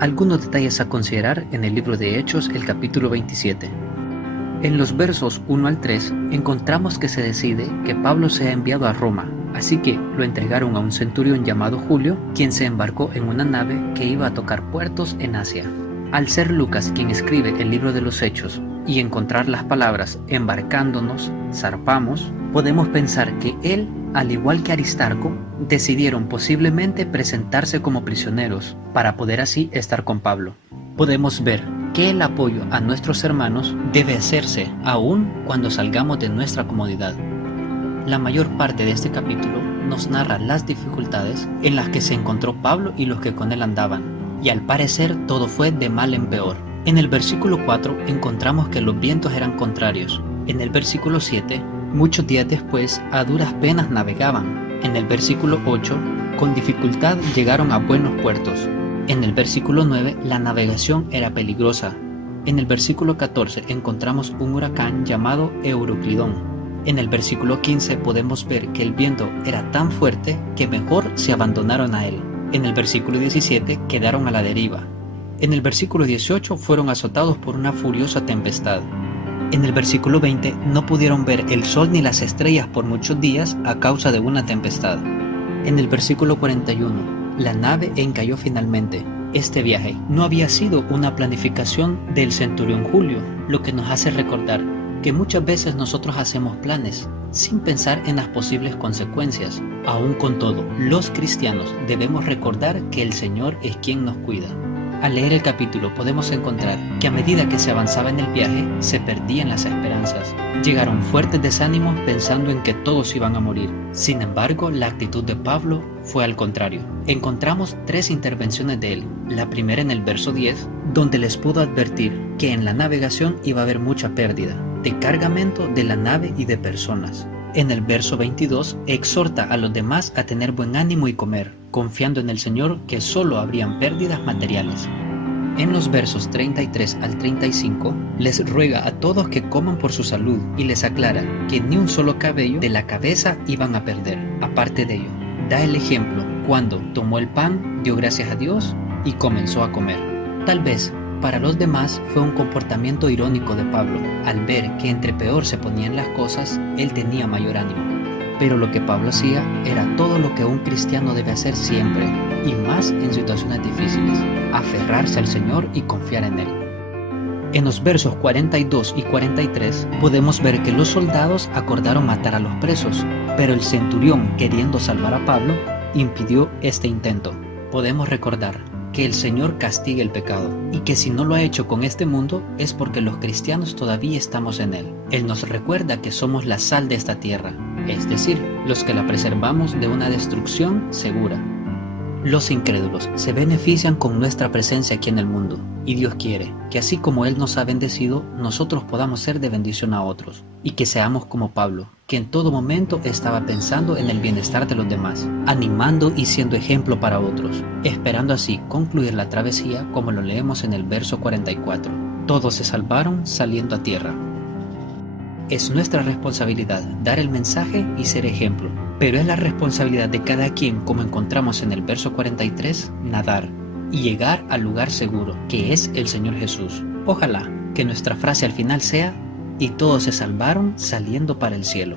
Algunos detalles a considerar en el libro de Hechos, el capítulo 27. En los versos 1 al 3 encontramos que se decide que Pablo sea enviado a Roma, así que lo entregaron a un centurión llamado Julio, quien se embarcó en una nave que iba a tocar puertos en Asia. Al ser Lucas quien escribe el libro de los Hechos y encontrar las palabras embarcándonos, zarpamos, podemos pensar que él, al igual que Aristarco, decidieron posiblemente presentarse como prisioneros para poder así estar con Pablo. Podemos ver que el apoyo a nuestros hermanos debe hacerse aún cuando salgamos de nuestra comodidad. La mayor parte de este capítulo nos narra las dificultades en las que se encontró Pablo y los que con él andaban, y al parecer todo fue de mal en peor. En el versículo 4 encontramos que los vientos eran contrarios. En el versículo 7, muchos días después a duras penas navegaban. En el versículo 8, con dificultad llegaron a buenos puertos. En el versículo 9, la navegación era peligrosa. En el versículo 14 encontramos un huracán llamado Euroclidón. En el versículo 15 podemos ver que el viento era tan fuerte que mejor se abandonaron a él. En el versículo 17 quedaron a la deriva. En el versículo 18 fueron azotados por una furiosa tempestad. En el versículo 20 no pudieron ver el sol ni las estrellas por muchos días a causa de una tempestad. En el versículo 41, la nave encalló finalmente. Este viaje no había sido una planificación del centurión Julio, lo que nos hace recordar que muchas veces nosotros hacemos planes sin pensar en las posibles consecuencias. Aún con todo, los cristianos debemos recordar que el Señor es quien nos cuida. Al leer el capítulo podemos encontrar que a medida que se avanzaba en el viaje, se perdían las esperanzas. Llegaron fuertes desánimos pensando en que todos iban a morir. Sin embargo, la actitud de Pablo fue al contrario. Encontramos 3 intervenciones de él. La primera en el verso 10, donde les pudo advertir que en la navegación iba a haber mucha pérdida de cargamento de la nave y de personas. En el verso 22, exhorta a los demás a tener buen ánimo y comer, confiando en el Señor que solo habrían pérdidas materiales. En los versos 33 al 35, les ruega a todos que coman por su salud y les aclara que ni un solo cabello de la cabeza iban a perder. Aparte de ello, da el ejemplo cuando tomó el pan, dio gracias a Dios y comenzó a comer. Tal vez para los demás fue un comportamiento irónico de Pablo. Al ver que entre peor se ponían las cosas, él tenía mayor ánimo. Pero lo que Pablo hacía era todo lo que un cristiano debe hacer siempre, y más en situaciones difíciles: aferrarse al Señor y confiar en Él. En los versos 42 y 43 podemos ver que los soldados acordaron matar a los presos, pero el centurión, queriendo salvar a Pablo, impidió este intento. Podemos recordar que el Señor castiga el pecado y que si no lo ha hecho con este mundo es porque los cristianos todavía estamos en él. Él nos recuerda que somos la sal de esta tierra, es decir, los que la preservamos de una destrucción segura. Los incrédulos se benefician con nuestra presencia aquí en el mundo, y Dios quiere que así como Él nos ha bendecido, nosotros podamos ser de bendición a otros, y que seamos como Pablo, que en todo momento estaba pensando en el bienestar de los demás, animando y siendo ejemplo para otros, esperando así concluir la travesía como lo leemos en el verso 44. Todos se salvaron saliendo a tierra. Es nuestra responsabilidad dar el mensaje y ser ejemplo, pero es la responsabilidad de cada quien, como encontramos en el verso 43, nadar y llegar al lugar seguro, que es el Señor Jesús. Ojalá que nuestra frase al final sea: y todos se salvaron saliendo para el cielo.